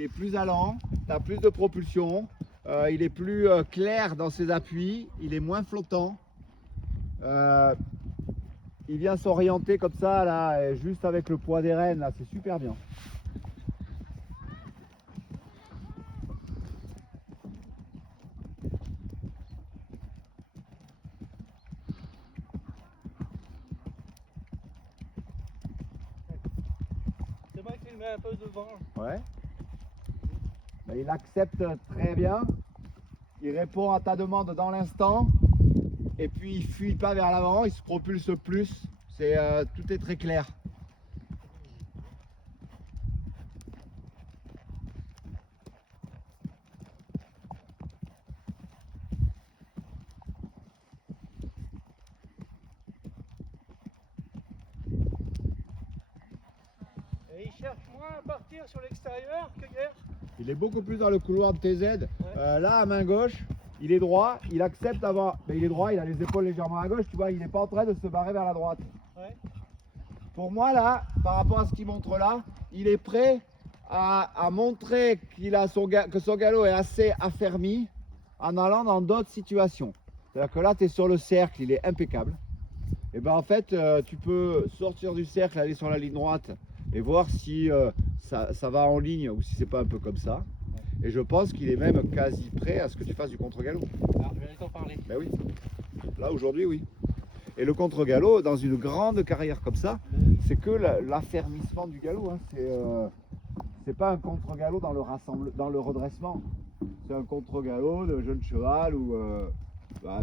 il est plus allant, tu as plus de propulsion, il est plus clair dans ses appuis, il est moins flottant. Il vient s'orienter comme ça, là, et juste avec le poids des rênes, là, c'est super bien. C'est vrai qu'il met un peu devant. Ouais. Ben, il accepte très bien. Il répond à ta demande dans l'instant. Et puis il fuit pas vers l'avant, il se propulse plus. Tout est très clair. Et il cherche moins à partir sur l'extérieur que hier. Il est beaucoup plus dans le couloir de TZ. Là, à main gauche, il est droit, il accepte d'avoir. Ben, il est droit, il a les épaules légèrement à gauche, tu vois, il n'est pas en train de se barrer vers la droite. Ouais. Pour moi, là, par rapport à ce qu'il montre là, il est prêt à montrer que son galop est assez affermi en allant dans d'autres situations. C'est-à-dire que là, tu es sur le cercle, il est impeccable. Et ben en fait, tu peux sortir du cercle, aller sur la ligne droite et voir si ça va en ligne ou si c'est pas un peu comme ça. Et je pense qu'il est même quasi prêt à ce que tu fasses du contre-galop. Alors, je vais t'en parler. Ben oui. Là aujourd'hui, oui. Et le contre-galop, dans une grande carrière comme ça, c'est que l'affermissement du galop. Hein. C'est pas un contre-galop dans le redressement. C'est un contre-galop de jeune cheval où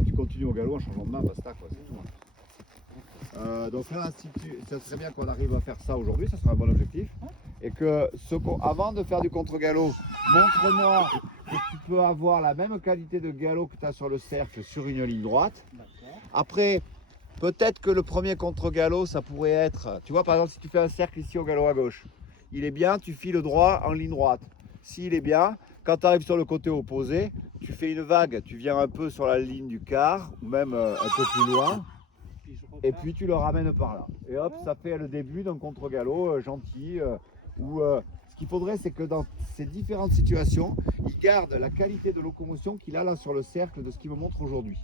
tu continues au galop en changeant de main, basta quoi, c'est tout. Hein. Donc là, ça serait bien qu'on arrive à faire ça aujourd'hui, ça serait un bon objectif. Et que avant de faire du contre-galop, montre-moi que tu peux avoir la même qualité de galop que tu as sur le cercle sur une ligne droite. Après, peut-être que le premier contre-galop, ça pourrait être, tu vois, par exemple, si tu fais un cercle ici au galop à gauche, il est bien, tu files droit en ligne droite. S'il est bien, quand tu arrives sur le côté opposé, tu fais une vague, tu viens un peu sur la ligne du quart, ou même un peu plus loin. Et puis tu le ramènes par là. Et hop, ça fait le début d'un contre-galop gentil. Ce qu'il faudrait, c'est que dans ces différentes situations, il garde la qualité de locomotion qu'il a là sur le cercle de ce qu'il me montre aujourd'hui.